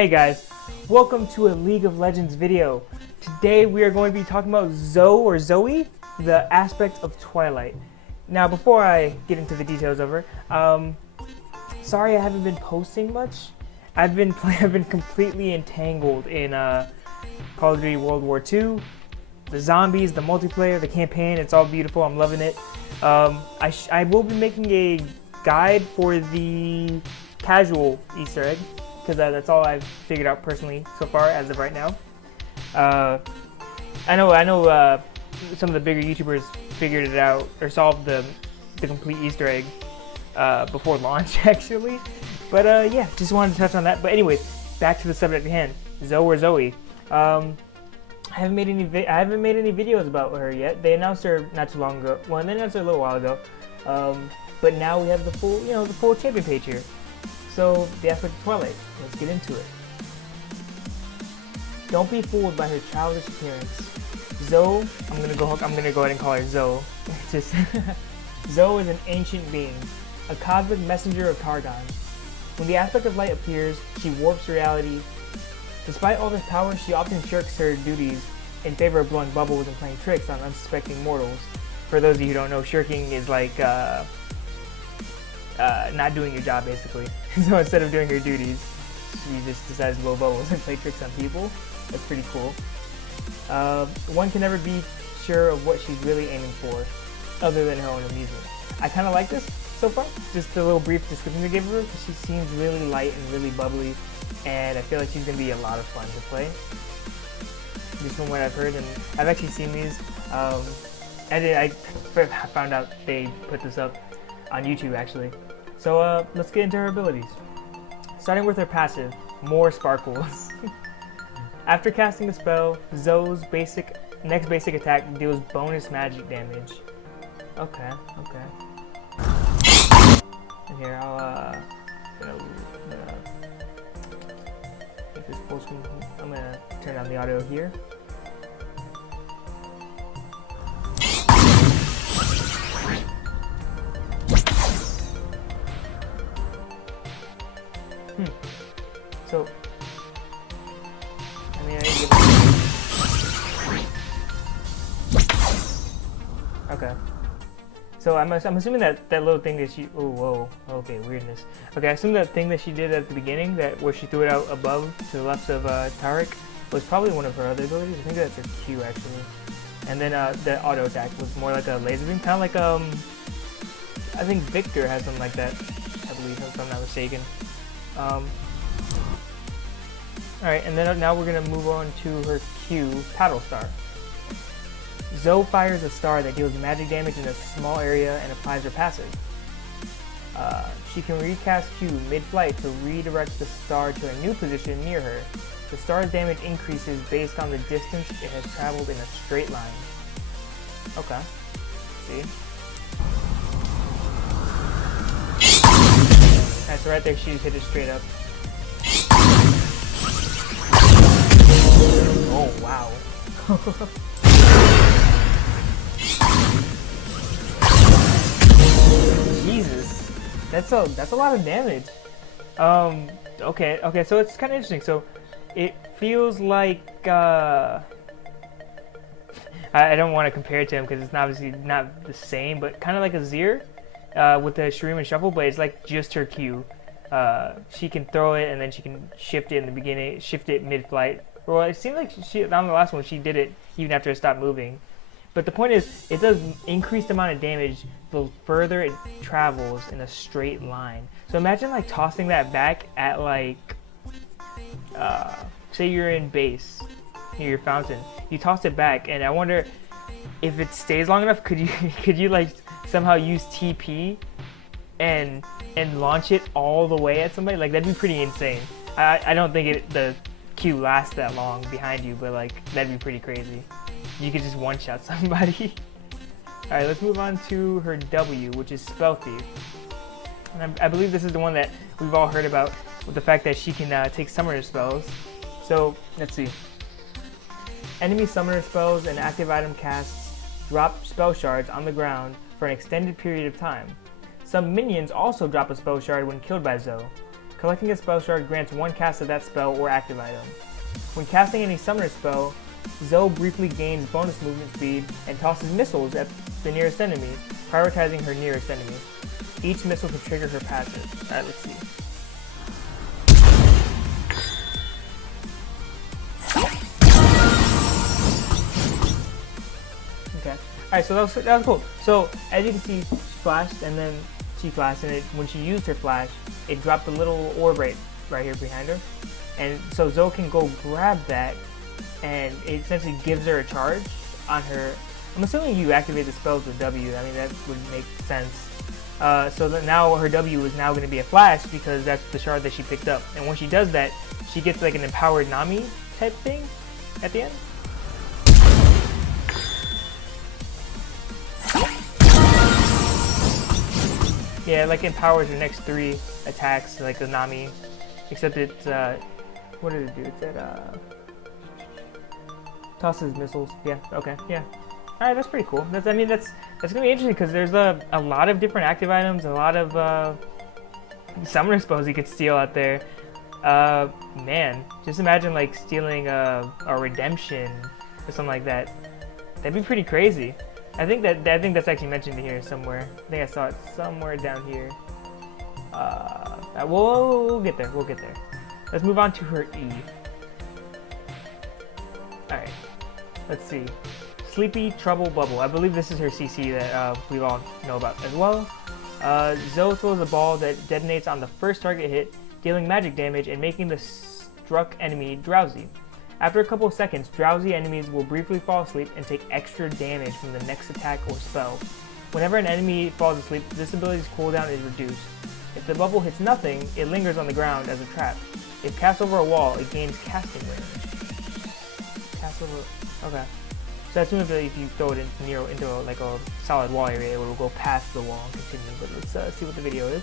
Hey guys, welcome to a League of Legends video. Today we are going to be talking about Zoe, the aspect of Twilight. Now before I get into the details of her, sorry I haven't been posting much. I've been completely entangled in Call of Duty World War II, the zombies, the multiplayer, the campaign. It's all beautiful. I'm loving it. I will be making a guide for the casual Easter egg, because that's all I've figured out personally so far as of right now. I know some of the bigger YouTubers figured it out or solved the complete Easter egg before launch actually. But yeah, just wanted to touch on that. But anyways, back to the subject at hand. Zoe. I haven't made any videos about her yet. They announced her not too long ago. Well, they announced her a little while ago. But now we have the full champion page here. So the aspect of Twilight. Let's get into it. Don't be fooled by her childish appearance. Zoe, I'm gonna go ahead and call her Zoe. Just Zoe is an ancient being, a cosmic messenger of Targon. When the aspect of light appears, she warps reality. Despite all this power, she often shirks her duties in favor of blowing bubbles and playing tricks on unsuspecting mortals. For those of you who don't know, shirking is like not doing your job, basically. So instead of doing her duties, she just decides to blow bubbles and play tricks on people. That's pretty cool. One can never be sure of what she's really aiming for, other than her own amusement. I kind of like this so far. Just a little brief description to give her, because she seems really light and really bubbly, and I feel like she's going to be a lot of fun to play. Just from what I've heard, and I've actually seen these. I found out they put this up on YouTube actually. So let's get into her abilities. Starting with her passive, More Sparkles. After casting the spell, Zoe's next basic attack deals bonus magic damage. Okay. And here I'll make this full screen. I'm gonna turn on the audio here. So, I mean, okay. So I'm assuming that little thing that she, oh whoa, okay, weirdness. Okay, I assume that thing that she did at the beginning, where she threw it out above to the left of Tariq, was probably one of her other abilities. I think that's her Q actually. And then the auto attack was more like a laser beam, kind of like I think Victor has something like that, I believe, if I'm not mistaken. Alright, and then now we're going to move on to her Q, Paddle Star. Zoe fires a star that deals magic damage in a small area and applies her passive. She can recast Q mid-flight to redirect the star to a new position near her. The star's damage increases based on the distance it has traveled in a straight line. Okay, see? Alright, so right there she just hit it straight up. Oh wow. Jesus. That's a lot of damage. Okay, so it's kinda interesting. So it feels like I don't want to compare it to him because it's obviously not the same, but kinda like a Zir with the Shuriken and Shuffle, but it's like just her Q. She can throw it and then she can shift it in the beginning, shift it mid-flight. Well, it seemed like on the last one she did it even after it stopped moving. But the point is, it does increase the amount of damage the further it travels in a straight line. So imagine like tossing that back at like, say you're in base near your fountain. You toss it back, and I wonder if it stays long enough. Could you like somehow use TP and launch it all the way at somebody? Like that'd be pretty insane. I don't think the Q lasts that long behind you, but like that'd be pretty crazy. You could just one-shot somebody. Alright, let's move on to her W, which is Spell Thief. And I believe this is the one that we've all heard about, with the fact that she can take summoner spells. So, let's see. Enemy summoner spells and active item casts drop spell shards on the ground for an extended period of time. Some minions also drop a spell shard when killed by Zoe. Collecting a spell shard grants one cast of that spell or active item. When casting any summoner spell, Zoe briefly gains bonus movement speed and tosses missiles at the nearest enemy, prioritizing her nearest enemy. Each missile can trigger her passive. Alright, let's see. Okay. Alright, so that was cool. So, as you can see, she flashed, and then she flashed, and when she used her flash, it dropped a little orb right here behind her. And so Zoe can go grab that, and it essentially gives her a charge on her. I'm assuming you activate the spells with W. I mean, that would make sense. So that now her W is now going to be a flash because that's the shard that she picked up. And when she does that, she gets like an empowered Nami type thing at the end. Yeah, like empowers her next 3 attacks like the Nami, except it's what did it do? It said tosses missiles. Yeah. Okay. Yeah. All right. That's pretty cool. That's gonna be interesting because there's a lot of different active items, a lot of summoner spells you could steal out there. Man, just imagine like stealing a redemption or something like that. That'd be pretty crazy. I think that's actually mentioned here somewhere. I think I saw it somewhere down here. We'll get there. We'll get there. Let's move on to her E. Alright. Let's see. Sleepy Trouble Bubble. I believe this is her CC that we all know about as well. Zoe throws a ball that detonates on the first target hit, dealing magic damage and making the struck enemy drowsy. After a couple of seconds, drowsy enemies will briefly fall asleep and take extra damage from the next attack or spell. Whenever an enemy falls asleep, this ability's cooldown is reduced. If the bubble hits nothing, it lingers on the ground as a trap. If cast over a wall, it gains casting range. Cast over... Okay. So that's if you throw it into like a solid wall area, it will go past the wall and continue. But let's see what the video is.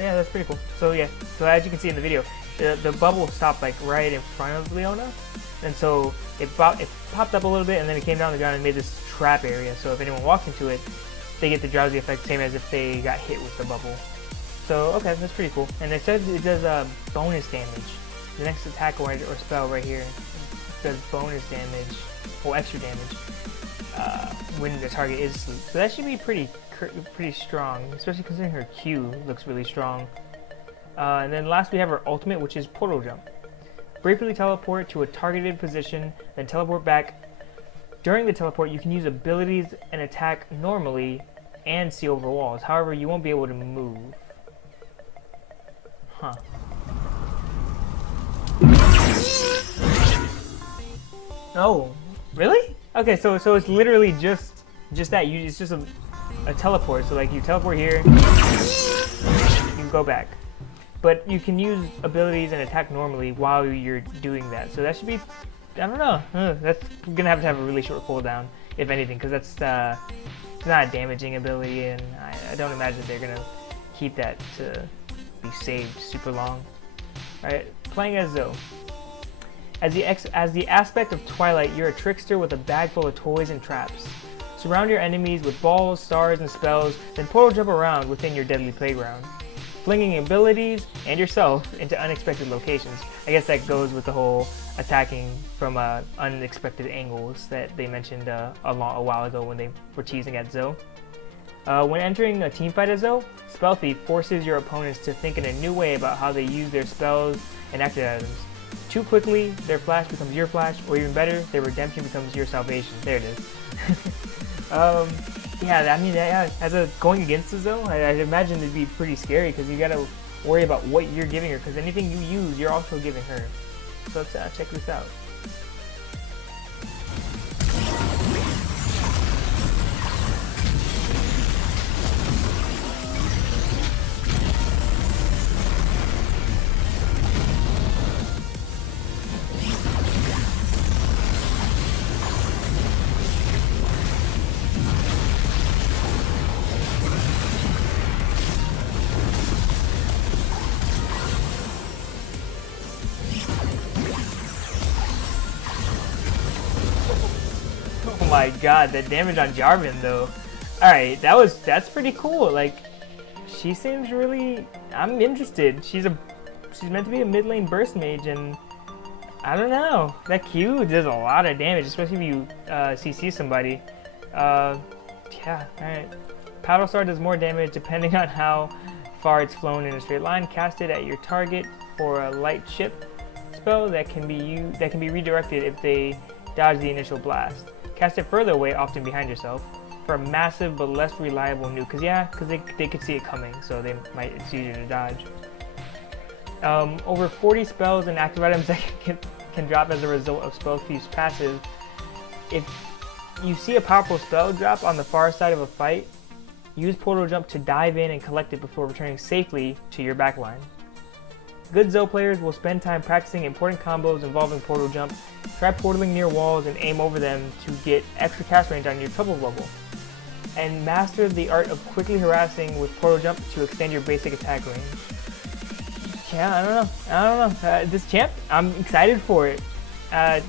Yeah, that's pretty cool. So yeah, so as you can see in the video, the bubble stopped like right in front of Leona, and so it popped up a little bit, and then it came down the ground and made this trap area. So if anyone walks into it, they get the drowsy effect, same as if they got hit with the bubble. So okay, that's pretty cool. And it says it does bonus damage. The next attack or spell right here does bonus damage or extra damage when the target is asleep. So that should be pretty strong, especially considering her Q looks really strong. And then last we have her ultimate, which is Portal Jump. Briefly teleport to a targeted position, then teleport back. During the teleport, you can use abilities and attack normally and see over walls. However, you won't be able to move. Huh. Oh, really? Okay, so it's literally just that. It's just a teleport. So like you teleport here, you can go back. But you can use abilities and attack normally while you're doing that. So that should be, I don't know. That's gonna have to have a really short cooldown, if anything, because that's it's not a damaging ability, and I don't imagine they're gonna keep that to be saved super long. All right, playing as Zoe. As the aspect of Twilight, you're a trickster with a bag full of toys and traps. Surround your enemies with balls, stars, and spells, then portal jump around within your deadly playground, flinging abilities and yourself into unexpected locations. I guess that goes with the whole attacking from unexpected angles that they mentioned a while ago when they were teasing at Zoe. When entering a teamfight as Zoe, Spell Thief forces your opponents to think in a new way about how they use their spells and active items. Too quickly, their flash becomes your flash, or even better, their redemption becomes your salvation. There it is. Yeah, I mean, as going against the Zoe, I imagine it'd be pretty scary because you gotta worry about what you're giving her, because anything you use, you're also giving her. So let's check this out. my god, the damage on Jarvan though. Alright, that's pretty cool. Like, she seems really, I'm interested. She's meant to be a mid lane burst mage, and I don't know. That Q does a lot of damage, especially if you CC somebody. Yeah, alright. Paddle Star does more damage depending on how far it's flown in a straight line. Cast it at your target for a light chip spell that can be redirected if they dodge the initial blast. Cast it further away, often behind yourself, for a massive but less reliable nuke. Because they could see it coming, so it's easier to dodge. Over 40 spells and active items that can drop as a result of spell thief's passive. If you see a powerful spell drop on the far side of a fight, use portal jump to dive in and collect it before returning safely to your backline. Good Zo players will spend time practicing important combos involving portal jump, try portaling near walls and aim over them to get extra cast range on your trouble level, and master the art of quickly harassing with portal jump to extend your basic attack range. Yeah, I don't know. This champ, I'm excited for it.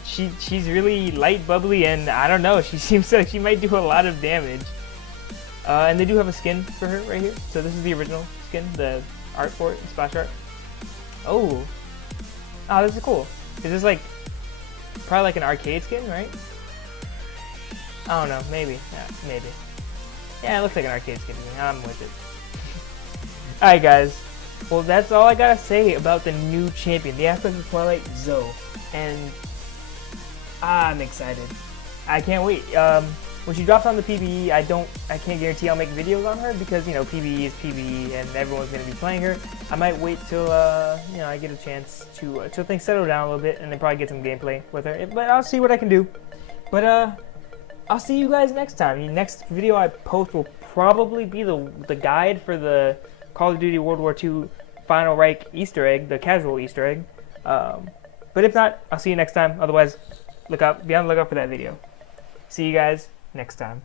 She's really light, bubbly, and I don't know, she seems like she might do a lot of damage. And they do have a skin for her right here. So this is the original skin, the art for it, the splash art. Oh, this is cool. Is this like probably like an arcade skin, right? I don't know, maybe. Yeah, maybe. Yeah, it looks like an arcade skin to me. I'm with it. Alright guys, well that's all I gotta say about the new champion, the aspect of Twilight, Zo. And I'm excited. I can't wait. When she drops on the PvE, I can't guarantee I'll make videos on her because, you know, PvE is PvE and everyone's going to be playing her. I might wait till, you know, I get a chance to, till things settle down a little bit and then probably get some gameplay with her. But I'll see what I can do. But, I'll see you guys next time. The next video I post will probably be the guide for the Call of Duty World War II Final Reich Easter egg, the casual Easter egg. But if not, I'll see you next time. Otherwise, be on the lookout for that video. See you guys next time.